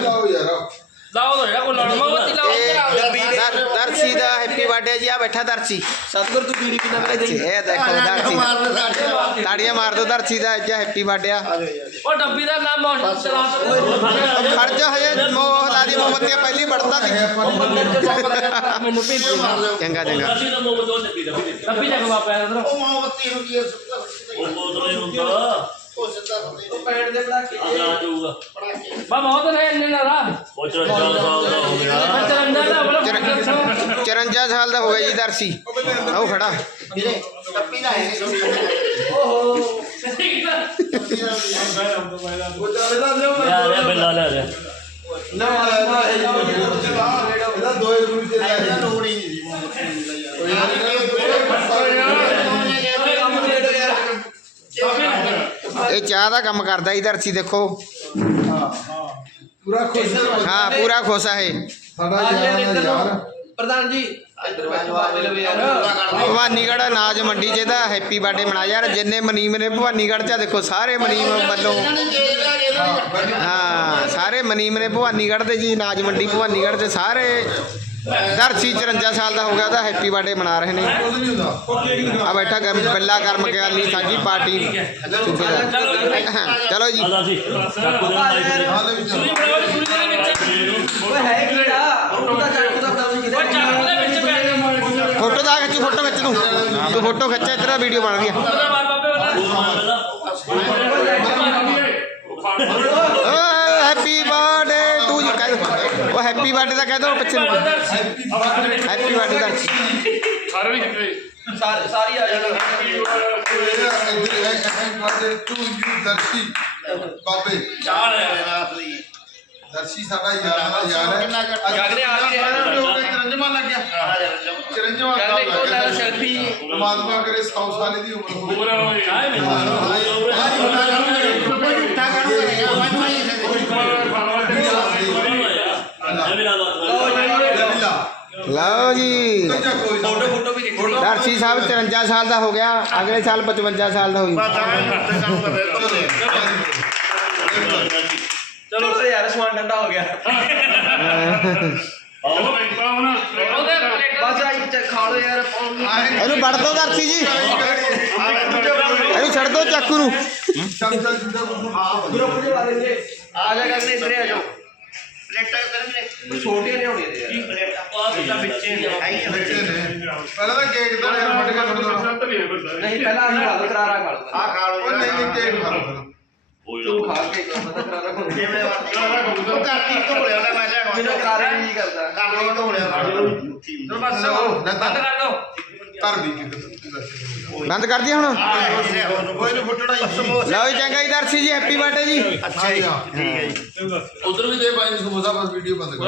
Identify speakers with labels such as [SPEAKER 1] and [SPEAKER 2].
[SPEAKER 1] ਲਾਓ ਯਾਰ।
[SPEAKER 2] ਲਾਓ ਦੋ ਜਿਹੜਾ ਕੋ ਲਾਉਣਾ ਮੋਮਬੱਤੀ ਲਾਓ ਇੱਧਰ ਆਓ
[SPEAKER 3] ਦਰ- ਦਰਸ਼ੀ ਦਾ ਹੈਪੀ ਬਰਥਡੇ ਜੀ ਆ ਬੈਠਾ ਦਰਸ਼ੀ।
[SPEAKER 4] ਸਤਗੁਰ ਤੂੰ ਬੀੜੀ ਪੀਣਾ ਮੇਰੇ
[SPEAKER 3] ਦਰਸ਼ੀ, ਇਹ ਦੇਖੋ ਦਰਸ਼ੀ ਤਾੜੀਆਂ ਮਾਰ ਦੋ ਦਰਸ਼ੀ ਦਾ ਅੱਜ ਹੈਪੀ ਬਰਥਡੇ ਆ।
[SPEAKER 2] ਉਹ ਡੱਬੀ ਦਾ ਨਾਮ ਮੌਸਮ ਚਲਾ ਦੋ।
[SPEAKER 3] ਖੜ ਜਾ ਹਜੇ ਮੋਹ ਲਾ ਦੀ ਮੋਮਬੱਤੀਆਂ ਪਹਿਲੀ
[SPEAKER 2] ਦਿਓ।
[SPEAKER 3] ਚੰਗਾ
[SPEAKER 5] ਉਹ
[SPEAKER 4] ਪੈਣ ਦੇ
[SPEAKER 5] ਅਗਲਾ ਜਾਊਗਾ।
[SPEAKER 2] ਬਾ ਬਹੁਤ ਨੇ ਇੰਨੇ ਨਾ ਰਾ
[SPEAKER 5] ਉਹ ਸਾਲ ਦਾ ਹੋ ਗਿਆ।
[SPEAKER 2] ਚਰੰਦਾ ਦਾ ਬੜਾ
[SPEAKER 3] ਚਰ- 54 ਸਾਲ ਦਾ ਹੋ ਗਿਆ ਜੀ ਦਰਸ਼ੀ। ਆਓ ਖੜਾ।
[SPEAKER 1] ਵੀਰੇ ਟੱਪੀ ਦਾ ਹੈ
[SPEAKER 5] ਬਿੱਲਾ ਲੈ
[SPEAKER 1] ਇਹਦਾ ਤੇ ਲੈ ਲੋੜ ਹੀ ਨਹੀਂ ਸੀ ਮੋਮਬੱਤੀ
[SPEAKER 3] ਇਹ ਚਾਹ ਦਾ ਕੰਮ ਕਰਦਾ ਜੀ ਦਰਸ਼ੀ ਦੇਖੋ।
[SPEAKER 1] ਪੂਰਾ ਖੁਸ਼
[SPEAKER 3] ਹਾਂ। ਪੂਰਾ ਖੁਸ਼ ਇਹ।
[SPEAKER 1] ਸਾਡਾ
[SPEAKER 4] ਆ
[SPEAKER 1] ਯਾਰ।
[SPEAKER 4] ਇੱਧਰ ਪ੍ਰਧਾਨ ਜੀ ਇੱਧਰ
[SPEAKER 3] ਭਵਾਨੀਗੜ੍ਹ ਅਨਾਜ ਮੰਡੀ 'ਚ ਇਹਦਾ ਹੈਪੀ ਬਰਥਡੇ ਮਨਾ ਯਾਰ। ਜਿੰਨੇ ਮਨੀਮ ਨੇ ਭਵਾਨੀਗੜ੍ਹ 'ਚ ਦੇਖੋ ਸਾਰੇ ਮਨੀਮ ਵੱਲੋਂ ਹਾਂ ਸਾਰੇ ਮਨੀਮ ਨੇ ਭਵਾਨੀਗੜ੍ਹ ਦੇ ਜੀ ਅਨਾਜ ਮੰਡੀ ਭਵਾਨੀਗੜ੍ਹ ਦੇ ਸਾਰੇ ਦਰਸ਼ੀ 54 ਸਾਲ ਦਾ ਹੋ ਗਿਆ ਉਹਦਾ ਹੈਪੀ ਬਰਥਡੇ ਮਨਾ ਰਹੇ ਨੇ।
[SPEAKER 1] ਨਹੀਂ
[SPEAKER 3] ਆ ਬੈਠਾ ਗਮ ਬੱਲਾ ਕਰਮ ਗਿਆਲੀ ਸਾਂਝੀ ਪਾਰਟੀ। ਚਲੋ ਜੀ।
[SPEAKER 2] ਵਿੱਚ
[SPEAKER 4] ਓਏ ਹੈ ਕਿਹੜਾ ਚਾਕੂ ਦਾ ਪਤਾ ਨਹੀਂ
[SPEAKER 2] ਚਾਕੂ ਦੇ ਵਿੱਚ ਪੈ ਗਿਆ
[SPEAKER 3] ਫੋਟੋ ਦਾ ਖਿੱਚ ਫੋਟੋ ਖਿੱਚ ਤੂੰ। ਤੂੰ ਫੋਟੋ ਖਿੱਚ ਤੇਰਾ ਵੀਡੀਓ ਬਣ ਰਹੀ ਆ। ਹੈਪੀ ਬਰਥਡੇ ਹੈਪੀ ਬਰਥਡੇ ਦਾ ਕਹਿ ਦੋ ਪਿੱਛੇ ਨੂੰ ਹੈਪੀ ਬਰਥਡੇ ਦਾ
[SPEAKER 4] ਸਾਰੀ ਸਾਰੀ ਆ ਜਾਣੀ।
[SPEAKER 1] ਦਰਸ਼ੀ ਬਾਬੇ। ਦਰਸ਼ੀ ਸਾਡਾ ਯਾਰ ਦਾ ਯਾਰ ਹੈ।
[SPEAKER 4] ਜਾਗਰੇ ਆ ਵੀ ਰਿਹਾ।
[SPEAKER 1] ਚਰੰਜਮਾ ਲੱਗ ਗਿਆ। ਚਰੰਜਮਾ
[SPEAKER 4] ਕਹਿੰਦੇ ਕੋ ਲੈ ਸੈਲਫੀ
[SPEAKER 1] ਪਰਮਾਤਮਾ ਕਰੇ 100 ਸਾਲ ਦੀ ਉਮਰ। ਹੋਵੇ
[SPEAKER 5] ਐਵੇਂ ਲਾ ਲਾ
[SPEAKER 3] ਲਓ ਜੀ।
[SPEAKER 4] ਫੋਟੋ ਫੋਟੋ ਵੀ ਦੇਖੋ।
[SPEAKER 3] ਦਰਸ਼ੀ ਸਾਹਿਬ 53 ਸਾਲ ਦਾ ਹੋ ਗਿਆ। ਅਗਲੇ ਸਾਲ 55 ਸਾਲ ਦਾ ਹੋਈ
[SPEAKER 4] ਚਲੋ ਤੇ ਯਾਰ ਸਮਾਨ ਠੰਡਾ ਹੋ ਗਿਆ।
[SPEAKER 2] ਉਹਦੇ ਪਲੇਟ
[SPEAKER 4] ਬਸ ਆਈ ਚ ਖਾ ਲਓ ਯਾਰ
[SPEAKER 3] ਇਹਨੂੰ ਵੜ ਦੋ ਦਰਸ਼ੀ ਜੀ। ਇਹਨੂੰ ਛੱਡ ਦੋ ਚਾਕੂ ਨੂੰ।
[SPEAKER 1] ਚੱਲ ਚੱਲ ਜਿੱਦਾਂ
[SPEAKER 4] ਗਰੁੱਪ ਦੇ ਵਾਲੇ ਨੇ ਆ ਜਾ ਕਰਕੇ ਇੱਧਰ ਆ? ਜਾਓ ਛੋਟੀਆਂ ਨਹੀਂ ਹੋਣੀਆਂ ਨੇ। ਯਾਰ
[SPEAKER 1] ਬੱਚੇ ਨੇ। ਪਹਿਲਾਂ ਤਾਂ ਕੇਕ ਦਾ ਯਾਰ ਫਟ ਕੇ ਥੋੜਾ
[SPEAKER 4] ਨਹੀਂ ਪਹਿਲਾਂ ਅਸੀਂ ਖਾ ਲਓ ਕਰਾਰਾ ਖਾ ਲਓ
[SPEAKER 1] ਆ ਖਾ ਲਓ ਨਹੀਂ ਨਹੀਂ ਕੇਕ ਖਾ ਲਓ
[SPEAKER 4] ਤੂੰ ਖਾ ਕੇ ਪਤਾ ਕਰਾਰਾ ਖਾ ਲਓ
[SPEAKER 1] ਉਹ ਘੱਟ ਹੀ ਢੋਲਿਆ ਦਾ ਮੈਂ ਲਿਆ
[SPEAKER 4] ਮੈਨੂੰ ਕਰਾਰਾ ਨਹੀਂ ਕਰਦਾ।
[SPEAKER 1] ਕਰ ਲਓ ਢੋਲਿਆ
[SPEAKER 2] ਚਲੋ ਬਸ ਬੰਦ ਕਰ ਦੋ।
[SPEAKER 1] ਕਰ ਵੀ ਕਿਤੇ
[SPEAKER 3] ਬੰਦ ਕਰ ਦਈਏ ਹੁਣ।
[SPEAKER 1] ਕੋਈ ਨੂੰ ਫੁੱਟਣਾ ਹੀ
[SPEAKER 3] ਲਓ ਜੀ ਚੰਗਾ ਜੀ ਦਰਸ਼ੀ ਜੀ ਹੈਪੀ ਬਰਥਡੇ ਜੀ।
[SPEAKER 1] ਅੱਛਾ ਜੀ। ਠੀਕ ਹੈ ਜੀ। ਉਧਰ ਵੀ ਦੇ ਬਾਈ ਨੂੰ ਸਮੋਸਾ ਬਸ ਵੀਡੀਓ ਬੰਦ ਕਰ।